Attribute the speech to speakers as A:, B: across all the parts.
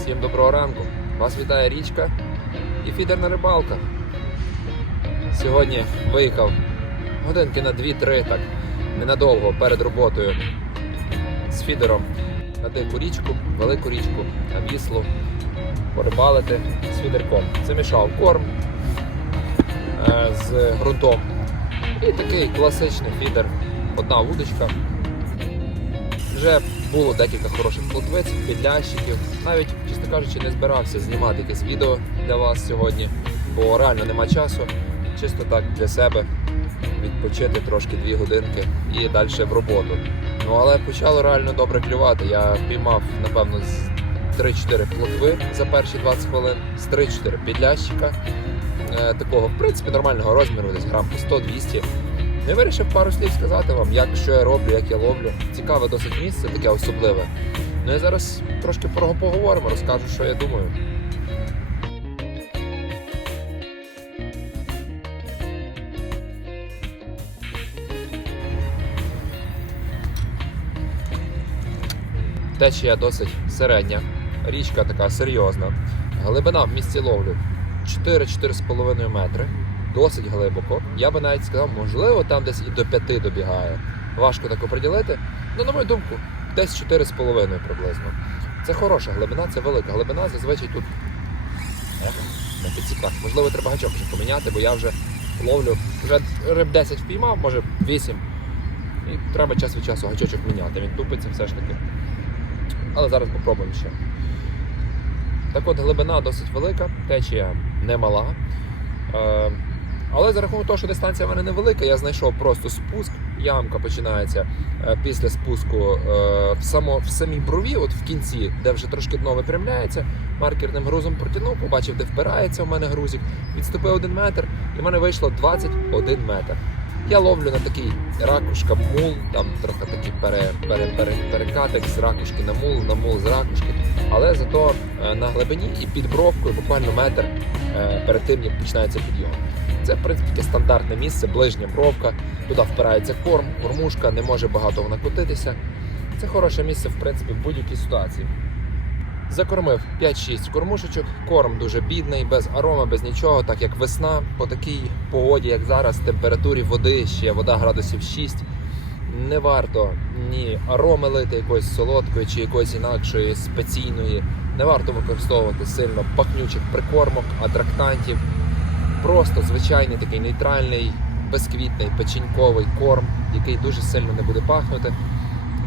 A: Всім доброго ранку. Вас вітає річка і фідерна рибалка. Сьогодні виїхав годинки на 2-3, так ненадовго перед роботою з фідером на дику річку, велику річку, на віслу, порибалити з фідерком. Замішав корм е, з ґрунтом. І такий класичний фідер, одна вудочка. Вже було декілька хороших плотвиць, підлящиків. Навіть, чесно кажучи, не збирався знімати якесь відео для вас сьогодні, бо реально нема часу. Чисто так для себе відпочити трошки дві годинки і далі в роботу. Ну але почало реально добре клювати. Я піймав, напевно, з 3-4 плотви за перші 20 хвилин, з 3-4 підлящика. Е, такого, в принципі, нормального розміру, десь грам по 100-200. Я вирішив пару слів сказати вам, як що я роблю, як я ловлю. Цікаве досить місце, таке особливе. Ну і зараз трошки про- поговоримо, розкажу, що я думаю. Течія досить середня, річка така серйозна. Глибина в місці ловлю 4-4,5 метри. Досить глибоко. Я би навіть сказав, можливо, там десь і до 5 добігає. Важко так оприділити. Ну, на мою думку, десь 4,5 приблизно. Це хороша глибина, це велика глибина. Зазвичай тут на підсіках. Можливо, треба гачок вже поміняти, бо я вже ловлю. Вже риб 10 впіймав, може 8. І треба час від часу гачочок міняти. Він тупиться все ж таки. Але зараз попробуємо ще. Так от глибина досить велика, течія немала. Але за рахунок того, що дистанція в мене невелика, я знайшов просто спуск. Ямка починається е, після спуску е, в, само, в самій брові, от в кінці, де вже трошки дно випрямляється. Маркерним грузом протягнув, побачив, де впирається в мене грузик. Відступив один метр, і в мене вийшло 21 метр. Я ловлю на такий ракушка мул, там трохи такий пере, пере, пере, перекатик з ракушки на мул, на мул з ракушки. Але зато е, на глибині і під бровкою буквально метр перед тим, як починається підйом. Це в принципі таке стандартне місце, ближня бровка, туди впирається корм, кормушка, не може багато вона крутитися. Це хороше місце, в принципі, в будь-якій ситуації. Закормив 5-6 кормушечок, корм дуже бідний, без ароми, без нічого, так як весна, по такій погоді, як зараз, температурі води ще вода градусів 6. Не варто ні ароми лити якоїсь солодкої чи якоїсь інакшої спеційної. Не варто використовувати сильно пахнючих прикормок, атрактантів. Просто звичайний такий нейтральний, безквітний, печіньковий корм, який дуже сильно не буде пахнути.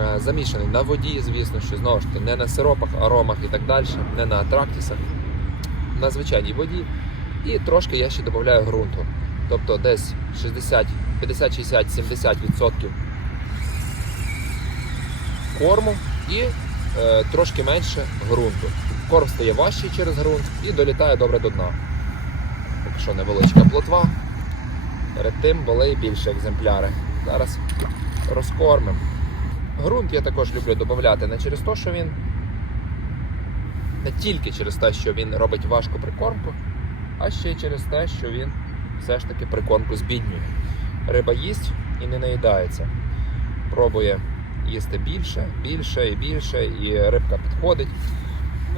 A: Е, Замішаний на воді, звісно, що знову ж таки не на сиропах, аромах і так далі, не на атрактісах, на звичайній воді. І трошки я ще додаю ґрунту. Тобто десь 60, 50, 60, 70 відсотків корму і е, трошки менше ґрунту. Корм стає важчий через ґрунт і долітає добре до дна. Що невеличка плотва. Перед тим були більше екземпляри. Зараз розкормимо. Ґрунт я також люблю додати не через те, що він не тільки через те, що він робить важку прикормку, а ще й через те, що він все ж таки прикормку збіднює. Риба їсть і не наїдається. Пробує їсти більше, більше і більше, і рибка підходить.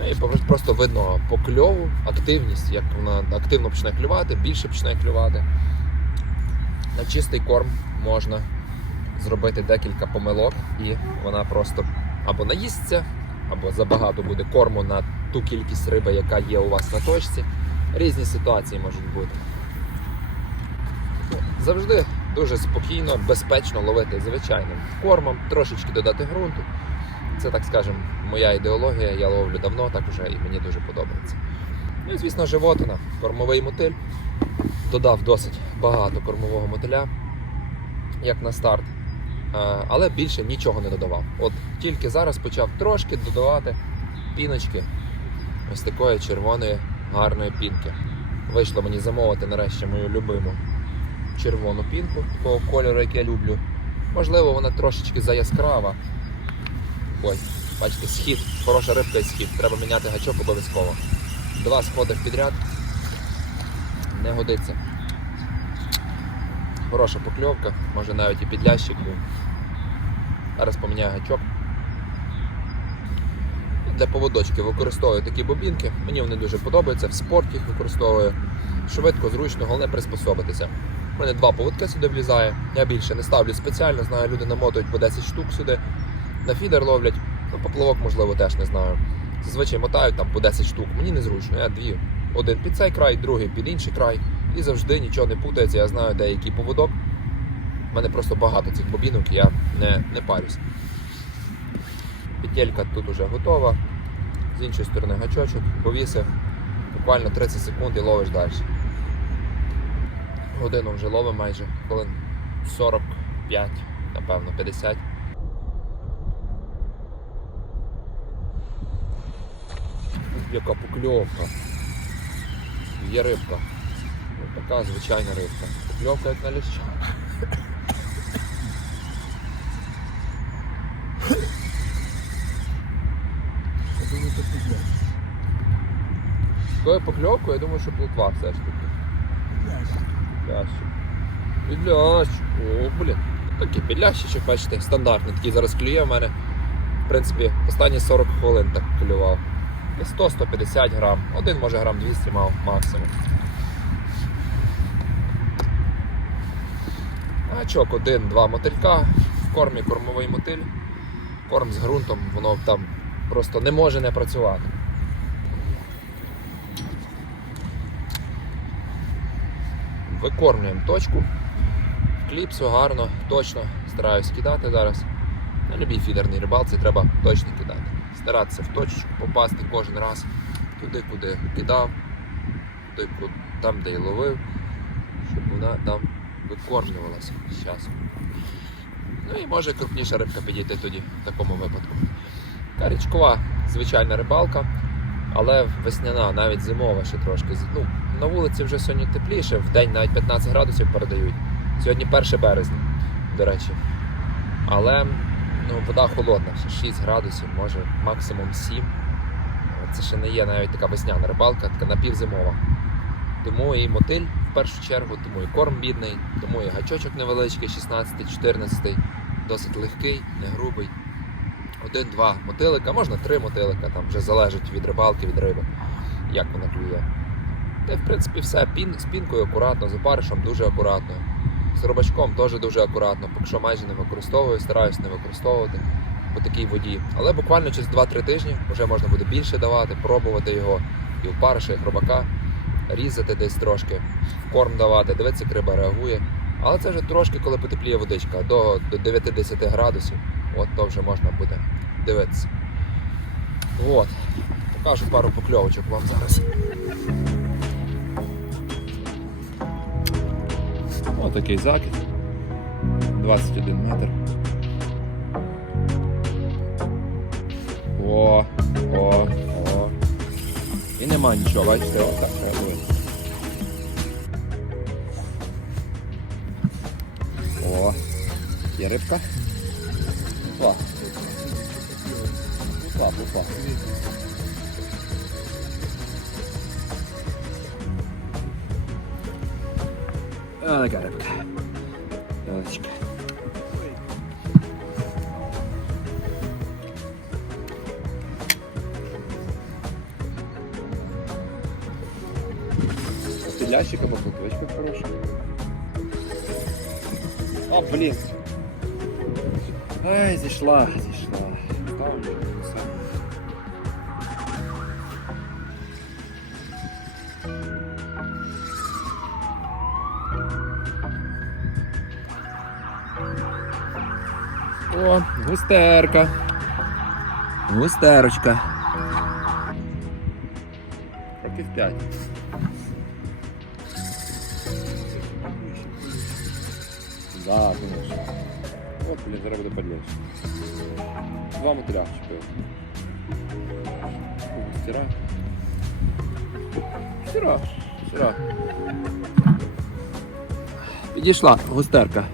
A: Ну і просто видно по кльову активність, як вона активно почне клювати, більше почне клювати. На чистий корм можна зробити декілька помилок, і вона просто або наїсться, або забагато буде корму на ту кількість риби, яка є у вас на точці. Різні ситуації можуть бути. Завжди дуже спокійно, безпечно ловити звичайним кормом, трошечки додати ґрунту. Це, так скажемо, моя ідеологія, я ловлю давно, так уже і мені дуже подобається. Ну і звісно, животина, кормовий мотиль. Додав досить багато кормового мотиля, як на старт. Е, Але більше нічого не додавав. От тільки зараз почав трошки додавати піночки ось такої червоної гарної пінки. Вийшло мені замовити нарешті мою любиму червону пінку, такого кольору, як я люблю. Можливо, вона трошечки заяскрава. Ой, бачите, схід, хороша рибка і схід. Треба міняти гачок обов'язково. Два сходи підряд не годиться. Хороша покльовка, може навіть і підлящик був. Зараз поміняю гачок. Для поводочки використовую такі бобінки. Мені вони дуже подобаються. В спорті їх використовую. Швидко, зручно, головне приспособитися. У мене два поводки сюди влізає. Я більше не ставлю спеціально, знаю, люди намотують по 10 штук сюди. На фідер ловлять. Ну, поплавок, можливо, теж не знаю. Зазвичай мотають там по 10 штук. Мені незручно. Я дві. Один під цей край, другий під інший край. І завжди нічого не путається. Я знаю, де який поводок. У мене просто багато цих бобінок, я не, не парюсь. Петелька тут уже готова. З іншої сторони гачочок, повісив. Буквально 30 секунд і ловиш далі. Годину вже ловимо майже, хвилин 45, напевно, 50. Яка покльовка. Є рибка. Ось така звичайна рибка. Покльовка як на ліща. Такою покльовкою, я думаю, що плотва все ж таки. Підлящик. Підлящик. О, блін. Такий підлящичок, бачите, стандартний. Такий зараз клює в мене. В принципі, останні 40 хвилин так клював. Десь 100-150 грам. Один, може, грам 200 мав максимум. Гачок один-два мотилька. В кормі кормовий мотиль. Корм з ґрунтом, воно там просто не може не працювати. Викормлюємо точку. Кліпсу гарно, точно стараюсь кидати зараз. На любій фідерній рибалці треба точно кидати. Старатися в точку попасти кожен раз туди, куди кидав, туди, ку- там, де й ловив, щоб вона там викормлювалася з часом. Ну і може крупніша рибка підійти тоді в такому випадку. Така річкова звичайна рибалка, але весняна, навіть зимова ще трошки. Ну, на вулиці вже сьогодні тепліше, в день навіть 15 градусів передають. Сьогодні 1 березня, до речі. Але ну, вода холодна, ще 6 градусів, може максимум 7. Це ще не є навіть така весняна рибалка, така напівзимова. Тому і мотиль в першу чергу, тому і корм бідний, тому і гачочок невеличкий, 16-14, досить легкий, не грубий. Один-два мотилика, можна три мотилика, там вже залежить від рибалки, від риби, як вона клює. Та в принципі все. Пін, з пінкою акуратно, з опаришем дуже акуратно. З робачком теж дуже акуратно, поки що майже не використовую, стараюсь не використовувати по такій воді. Але буквально через 2-3 тижні вже можна буде більше давати, пробувати його і в париша, і в робака, різати десь трошки, в корм давати, дивитися, як риба реагує. Але це вже трошки, коли потепліє водичка, до, до 9-10 градусів, от то вже можна буде дивитися. От. Покажу пару покльовочок вам зараз. Отакий закид. 21 метр. О, о, о. І нема нічого, бачите, отак реагує. О, є рибка. Пла. Пла, пла. А, така рибка. Ялочка. Підлящик або плотвичка хороша. О, блін. Ай, зійшла, зійшла. О, густерка. Густерочка. Років 5. Да, конечно. От, блін, зараз буде подліше. Два чіпив. Густера. Густера. Густера. Підійшла густерка.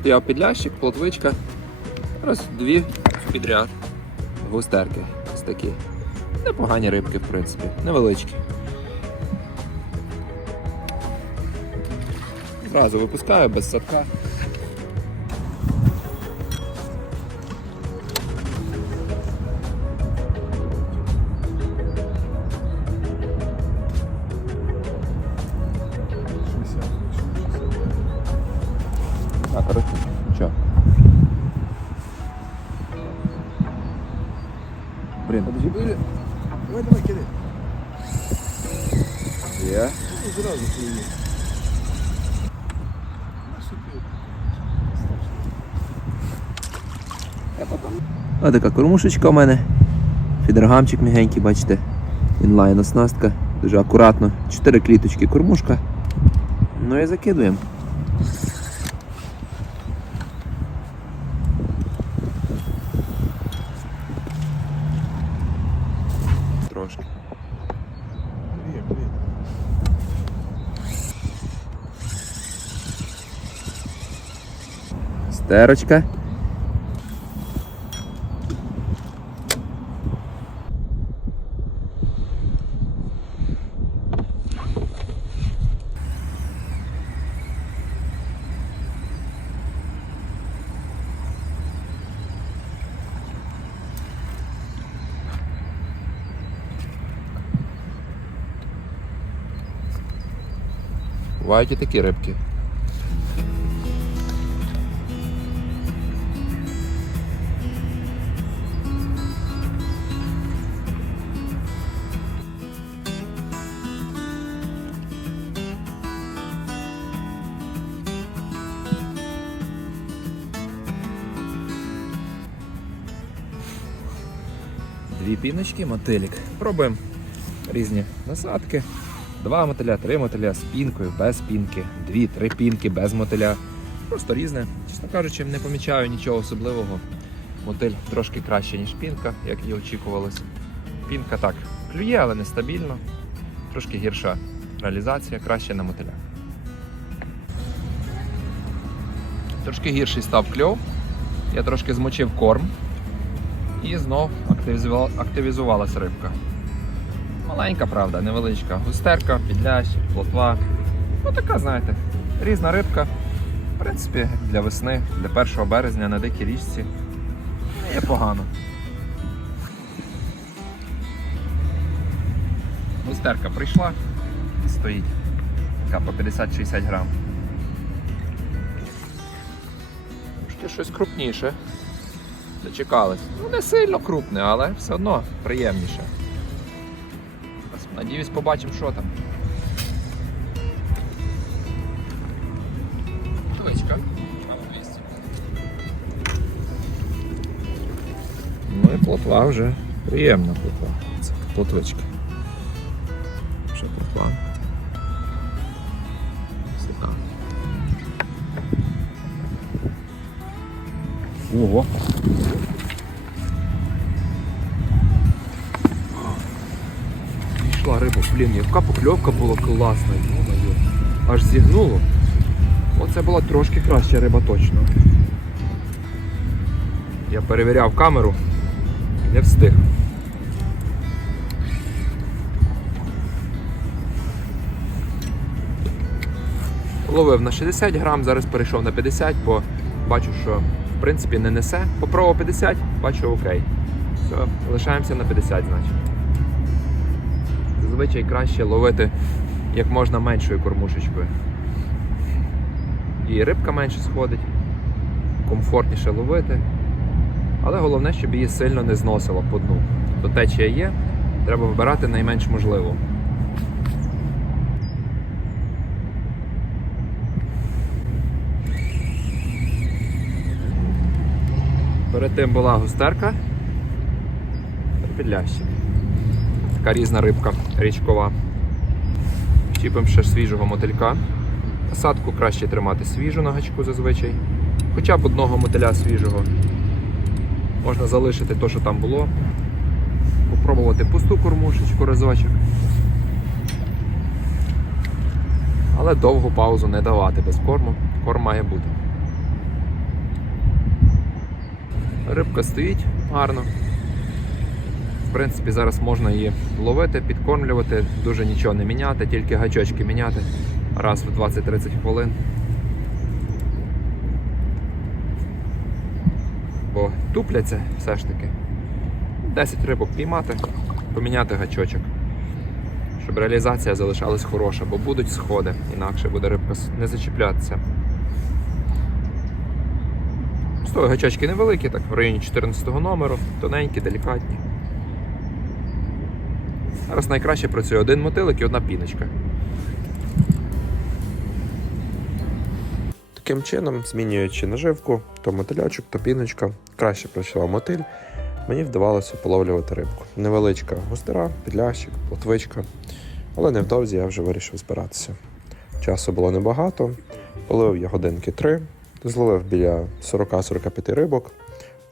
A: Стояв підлящик, плотвичка. Раз дві підряд. Густерки. Ось такі. Непогані рибки, в принципі. Невеличкі. Зразу випускаю без садка. Така кормушечка у мене. Фідергамчик мігенький, бачите. Інлайн оснастка. Дуже акуратно. Чотири кліточки кормушка. Ну і закидуємо. Трошки. Стерочка. Бувають і такі рибки. Дві піночки, мотилік. Пробуємо різні насадки. Два мотиля, три мотиля з пінкою, без пінки, дві, три пінки без мотиля. Просто різне. Чесно кажучи, не помічаю нічого особливого. Мотиль трошки краще, ніж пінка, як і очікувалося. Пінка так клює, але нестабільно. Трошки гірша реалізація, краще на мотиля. Трошки гірший став кльов. Я трошки змочив корм. І знов активізувала- активізувалась рибка. Маленька, правда, невеличка. Густерка, підлящ, плотва. Ну така, знаєте, різна рибка. В принципі, для весни, для 1 березня на дикій річці. Не є погано. Густерка прийшла і стоїть. Така по 50-60 грам. Трошки щось крупніше. Дочекались. Ну, не сильно крупне, але все одно приємніше. Надіюсь, побачимо, що там. Точка. Ну і плотва вже приємна плотва. Це плотвичка. Ще плотва. Ого. Блін, яка покльовка була класна, йо-моє. Аж зігнуло. Оце була трошки краща риба точно. Я перевіряв камеру, не встиг. Ловив на 60 грам, зараз перейшов на 50, бо бачу, що в принципі не несе. Попробував 50, бачу окей. Все, лишаємося на 50, значить. Зазвичай краще ловити як можна меншою кормушечкою. І рибка менше сходить, комфортніше ловити. Але головне, щоб її сильно не зносило по дну. Тобто течія є, треба вибирати найменш можливо. Перед тим була густерка, підлящик. Така різна рибка річкова. Чіпимо ще свіжого мотилька. Насадку краще тримати свіжу на гачку зазвичай. Хоча б одного мотиля свіжого. Можна залишити те, що там було. Попробувати пусту кормушечку разочок. Але довгу паузу не давати без корму. Корм має бути. Рибка стоїть гарно. В принципі, зараз можна її ловити, підкормлювати, дуже нічого не міняти, тільки гачочки міняти раз в 20-30 хвилин. Бо тупляться все ж таки. 10 рибок піймати, поміняти гачочок. Щоб реалізація залишалась хороша, бо будуть сходи, інакше буде рибка не зачіплятися.
B: Стоїть гачочки невеликі, так в районі 14 номеру, тоненькі, делікатні. Зараз найкраще працює один мотилик і одна піночка. Таким чином, змінюючи наживку, то мотильочок, то піночка, краще працював мотиль, мені вдавалося половлювати рибку. Невеличка густера, підлящик, плотвичка. Але невдовзі я вже вирішив збиратися. Часу було небагато, половив я годинки три, зловив біля 40-45 рибок.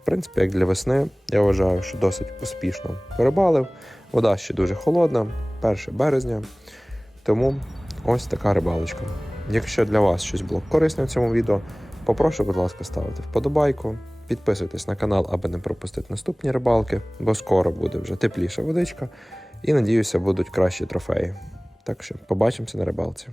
B: В принципі, як для весни, я вважаю, що досить успішно порибалив. Вода ще дуже холодна, 1 березня. Тому ось така рибалочка. Якщо для вас щось було корисне в цьому відео, попрошу, будь ласка, ставити вподобайку, підписуйтесь на канал, аби не пропустити наступні рибалки, бо скоро буде вже тепліша водичка і надіюся, будуть кращі трофеї. Так що побачимося на рибалці.